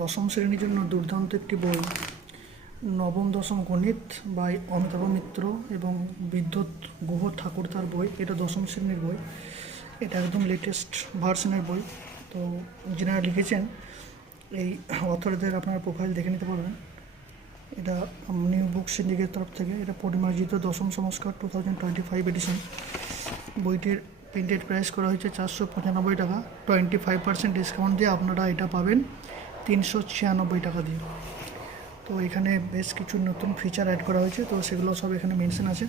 দশম শ্রেণীর জন্য দুর্দান্ত একটি বই, নবম দশম গণিত বাই অমিতাভ মিত্র এবং বিদ্যুৎ গুহ ঠাকুর তার বই। এটা দশম শ্রেণীর বই, এটা একদম লেটেস্ট ভার্সনের বই। তো যিনারা লিখেছেন এই অথরদের আপনারা প্রোফাইল দেখে নিতে পারবেন। এটা নিউ বুক সিন্ডিকের তরফ থেকে, এটা পরিমার্জিত দশম সংস্কার 2025 এডিশন। বইটির প্রিন্টেড প্রাইস করা হয়েছে 495 টাকা। 25% ডিসকাউন্ট দিয়ে আপনারা এটা পাবেন 396 টাকা দিয়ে। তো এখানে বেশ কিছু নতুন ফিচার অ্যাড করা হয়েছে, তো সেগুলো সব এখানে মেনশন আছে।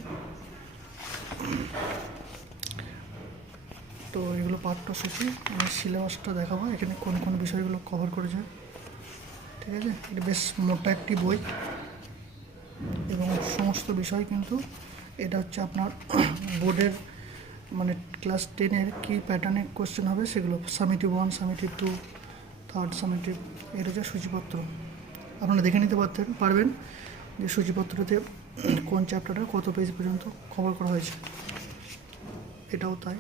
তো এগুলো পাঠ্যসূচি, আমি সিলেবাসটা দেখাবো এখানে কোন কোন বিষয়গুলো কভার করেছে। ঠিক আছে, এটা বেশ মোটা একটি বই এবং সমস্ত বিষয় কিন্তু এটা হচ্ছে আপনার বোর্ডের মানে ক্লাস 10-এর কী প্যাটার্নে কোশ্চেন হবে সেগুলো, সামেটিভ 1, সামেটিভ 2, থার্ড সামেটিভ। এটা হচ্ছে সূচিপত্র, আপনারা দেখে নিতে পারবেন যে সূচিপত্রতে কোন চ্যাপ্টারটা কত পেজ পর্যন্ত কভার করা হয়েছে। এটাও তাই,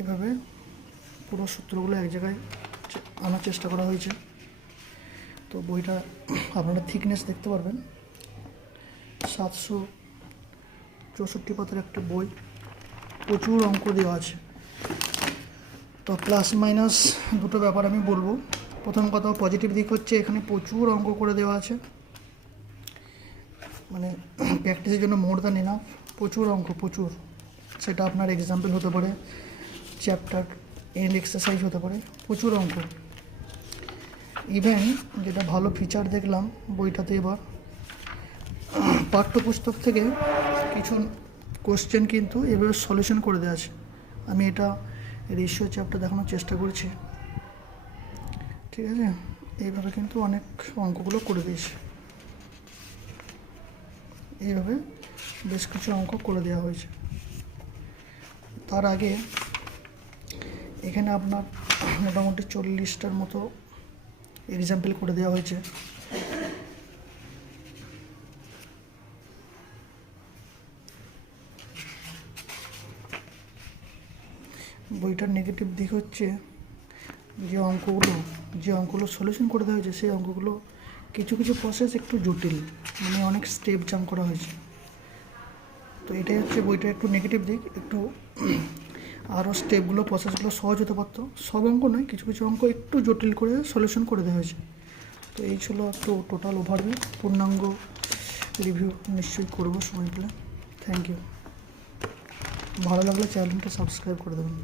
এভাবে পুরো সূত্রগুলো এক জায়গায় আনার চেষ্টা করা হয়েছে। তো বইটা আপনারা থিকনেস দেখতে পারবেন, 764 পাতার একটা বই, প্রচুর অঙ্ক দেওয়া আছে। তো প্লাস মাইনাস দুটো ব্যাপার আমি বলবো। প্রথম কথা, পজিটিভ দিক হচ্ছে এখানে প্রচুর অঙ্ক করে দেওয়া আছে, মানে প্র্যাকটিসের জন্য মোর দ্যান এনাফ। প্রচুর অঙ্ক, প্রচুর। সেটা আপনার এক্সাম্পল হতে পারে, চ্যাপ্টার এন্ড এক্সারসাইজ হতে পারে, প্রচুর অঙ্ক। ইভেন যেটা ভালো ফিচার দেখলাম বইটাতে, এবার পাঠ্যপুস্তক থেকে কিছু কোশ্চেন কিন্তু এভাবে সলিউশন করে দেওয়া আছে। আমি এটা রেশিও চ্যাপ্টার দেখানোর চেষ্টা করছি। ঠিক আছে, এইভাবে কিন্তু অনেক অঙ্কগুলো করে দিয়েছে, এইভাবে বেশ কিছু অঙ্ক করে দেওয়া হয়েছে। তার আগে এখানে আপনার মোটামুটি 40টার মতো এক্সাম্পল করে দেওয়া হয়েছে। বইটার নেগেটিভ দিক হচ্ছে যে অঙ্কগুলো সলিউশন করে দেওয়া হয়েছে, সেই অঙ্কগুলো কিছু কিছু প্রসেস একটু জটিল, মানে অনেক স্টেপ জাম্প করা হয়েছে। তো এটাই হচ্ছে বইটার একটু নেগেটিভ দিক। একটু আরও স্টেপগুলো, প্রসেসগুলো সহজ হতে পারতো। সব অঙ্ক নয়, কিছু কিছু অঙ্ক একটু জটিল করে সলিউশন করে দেওয়া হয়েছে। তো এই ছিল একটু টোটাল ওভারভিউ। পূর্ণাঙ্গ রিভিউ নিশ্চয়ই করবো সময় পেলে। Thank you. ভালো লাগলে চ্যানেলটা সাবস্ক্রাইব করে দেবেন।